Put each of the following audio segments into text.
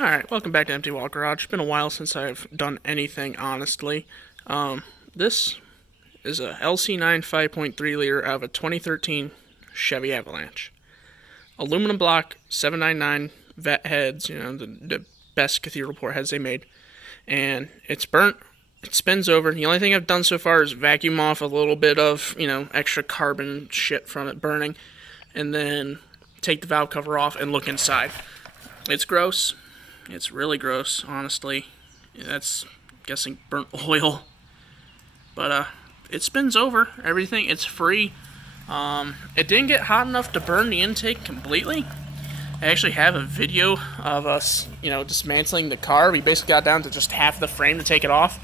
Alright, welcome back to Empty Wall Garage. It's been a while since I've done anything, honestly. This is a LC9 5.3 liter out of a 2013 Chevy Avalanche. Aluminum block, 799 vet heads, the best cathedral port heads they made. And it's burnt, it spins over. The only thing I've done so far is vacuum off a little bit of, extra carbon shit from it burning. And then take the valve cover off and look inside. It's gross. It's really gross, honestly. That's, I'm guessing, burnt oil. But, it spins over. Everything, it's free. It didn't get hot enough to burn the intake completely. I actually have a video of us, dismantling the car. We basically got down to just half the frame to take it off.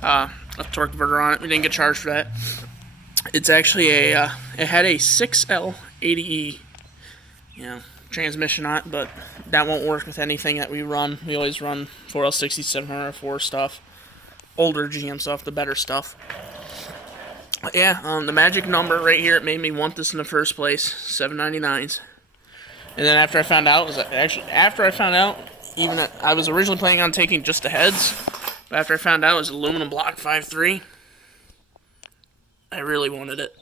A torque converter on it. We didn't get charged for that. It's actually it had a 6L80E, transmission on it, but that won't work with anything that we run. We always run 4L60, 704 stuff. Older GM stuff, the better stuff. Yeah, the magic number right here, it made me want this in the first place, 799s. And then after I found out, even I was originally planning on taking just the heads, but after I found out it was aluminum block 5.3, I really wanted it.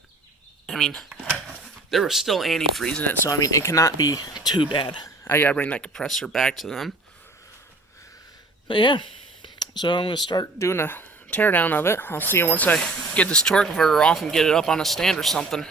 I mean, there was still antifreeze in it, so it cannot be too bad. I gotta bring that compressor back to them. But yeah, so I'm gonna start doing a teardown of it. I'll see you once I get this torque converter off and get it up on a stand or something.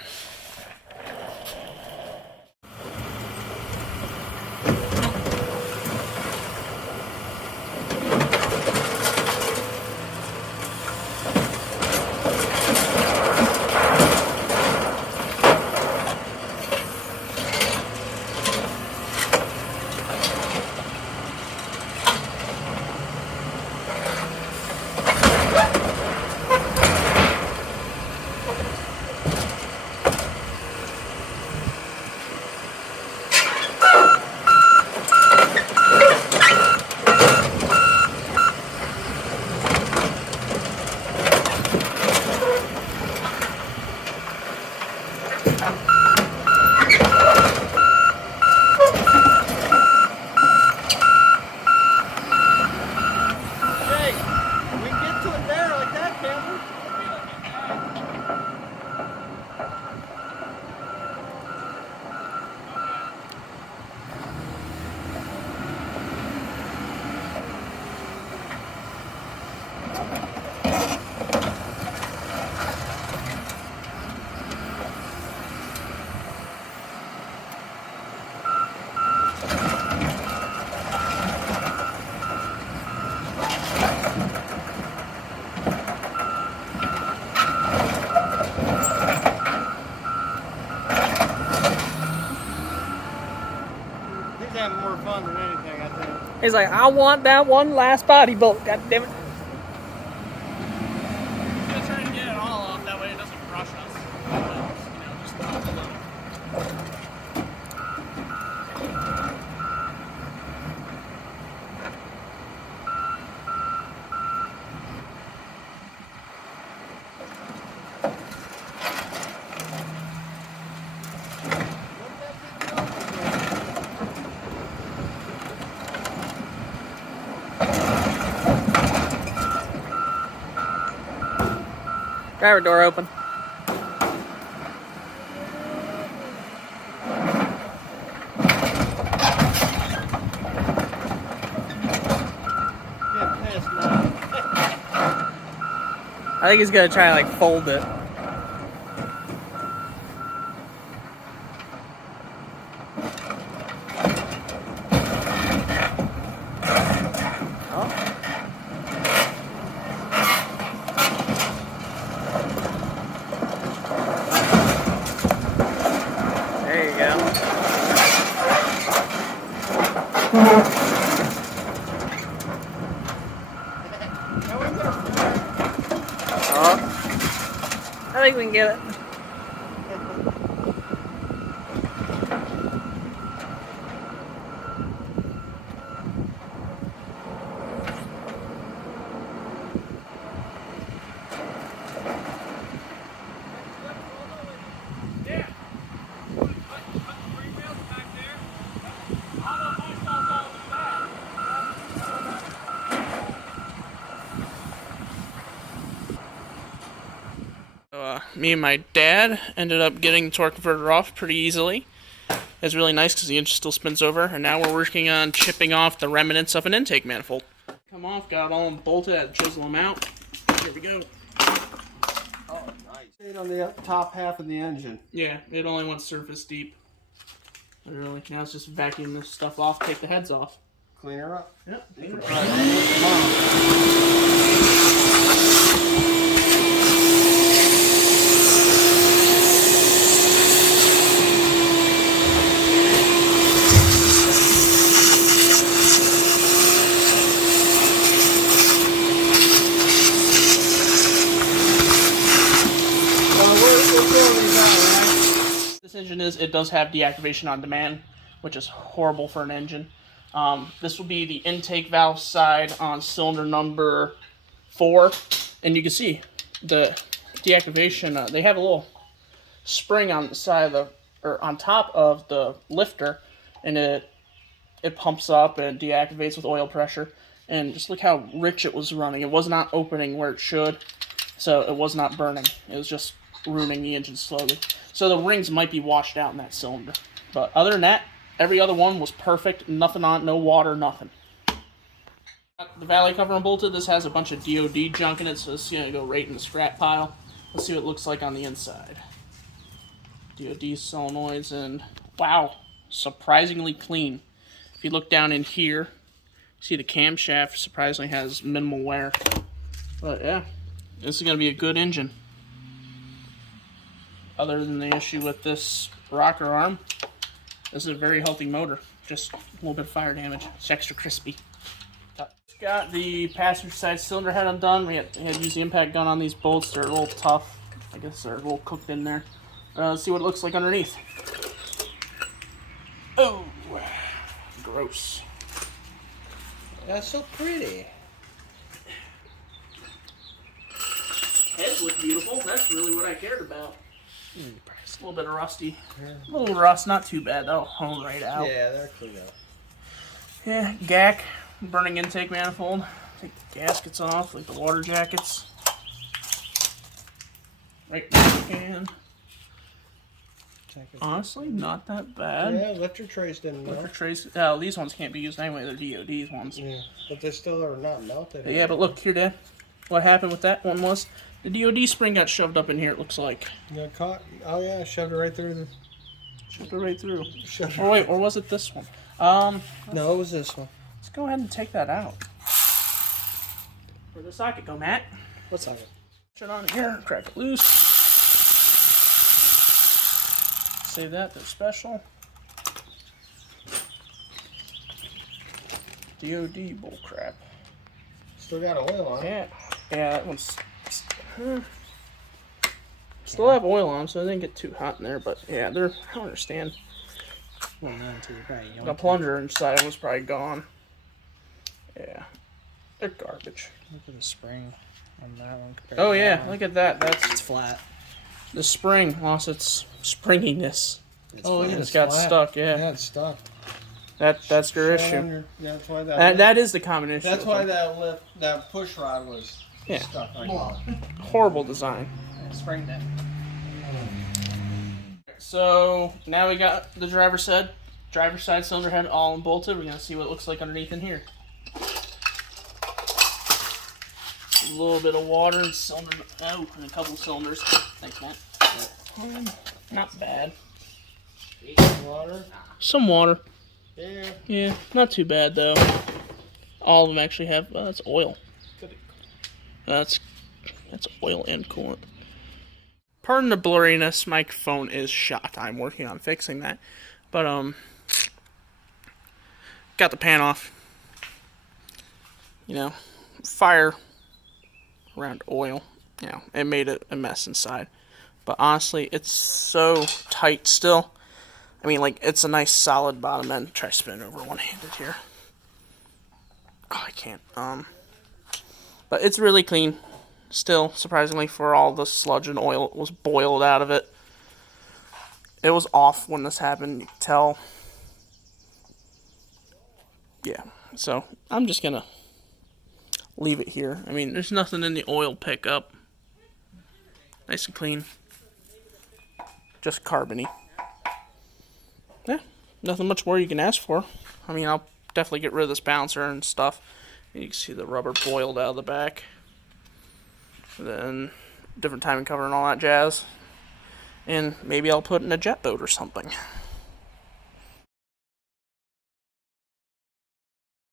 He's having more fun than anything, I think. He's like, I want that one last body bolt, god damn it. I'm gonna try and get it all off, that way it doesn't crush us. Just off a little. Driver door open. Getting pissed now. I think he's gonna try to fold it. There you go. Oh, I think we can get it. me and my dad ended up getting the torque converter off pretty easily. It's really nice because the engine still spins over, and now we're working on chipping off the remnants of an intake manifold. Come off, got all bolted, had to chisel them out. Here we go. Oh, nice. Stayed on the top half of the engine. Yeah, it only went surface deep. Literally. Now it's just vacuum this stuff off, take the heads off. Clean her up. Yep. This engine it does have deactivation on demand, which is horrible for an engine. This will be the intake valve side on cylinder number 4, and you can see the deactivation. They have a little spring on the side of the, or on top of the lifter, and it pumps up and deactivates with oil pressure. And just look how rich it was running. It was not opening where it should, so it was not burning. It was just ruining the engine slowly. So the rings might be washed out in that cylinder. But other than that, every other one was perfect. Nothing on, no water, nothing. Got the valley cover unbolted. This has a bunch of DOD junk in it, so it's going to go right in the scrap pile. Let's see what it looks like on the inside. DOD solenoids, and wow, surprisingly clean. If you look down in here, see the camshaft surprisingly has minimal wear. But yeah, this is going to be a good engine. Other than the issue with this rocker arm, this is a very healthy motor. Just a little bit of fire damage. It's extra crispy. Got the passenger side cylinder head undone. We had to use the impact gun on these bolts. They're a little tough. I guess they're a little cooked in there. Let's see what it looks like underneath. Oh, gross. That's so pretty. Heads look beautiful. That's really what I cared about. A little bit of rusty. A little rust, not too bad. That'll hone right out. Yeah, they're clean up. Yeah, GAC, burning intake manifold. Take the gaskets off, like the water jackets. Right in the can. Honestly, not that bad. Yeah, lifter trays didn't melt. Lifter trays. These ones can't be used anyway. They're DOD's ones. Yeah, but they still are not melted. Yeah, but look here, Dad. What happened with that one was the DOD spring got shoved up in here. It looks like. You got caught? Oh yeah, shoved it right through the. Shoved it right through. Shoved Or wait, or was it this one? No, it was this one. Let's go ahead and take that out. Where'd the socket go, Matt? What socket? Turn on here, crack it loose. Save that, they're special. DOD bullcrap. Still got oil on it. Yeah, that one's... Still have oil on, so it didn't get too hot in there, but yeah, I don't understand. Well, not until you probably The plunger inside was probably gone. Yeah, they're garbage. Look at the spring on that one. Oh yeah, look at that. It's flat. The spring lost its springiness. Oh, yeah, It's got flat. stuck. Yeah, Yeah, it's stuck. that's their issue. Yeah, that's why that. That is the common issue. That's why that push rod was Yeah. stuck like that. Horrible design. Spring that. So now we got the driver's side cylinder head all bolted. We're gonna see what it looks like underneath in here. A little bit of water and cylinder. Oh, and a couple of cylinders. Thanks, Matt. Not bad. Water. Some water. Yeah. Yeah, not too bad though. All of them actually have. That's oil. That's oil and coolant. Pardon the blurriness. My phone is shot. I'm working on fixing that. But got the pan off. You know, fire around oil. You know, it made it a mess inside. But honestly, it's so tight still. I mean, like, it's a nice solid bottom end. Try spinning over one-handed here. Oh, I can't. But it's really clean. Still, surprisingly, for all the sludge and oil that was boiled out of it. It was off when this happened. You can tell. Yeah. So, I'm just gonna leave it here. I mean, there's nothing in the oil pickup. Nice and clean. Just carbony. Yeah, nothing much more you can ask for. I mean, I'll definitely get rid of this bouncer and stuff. You can see the rubber boiled out of the back. And then different timing cover and all that jazz. And maybe I'll put in a jet boat or something.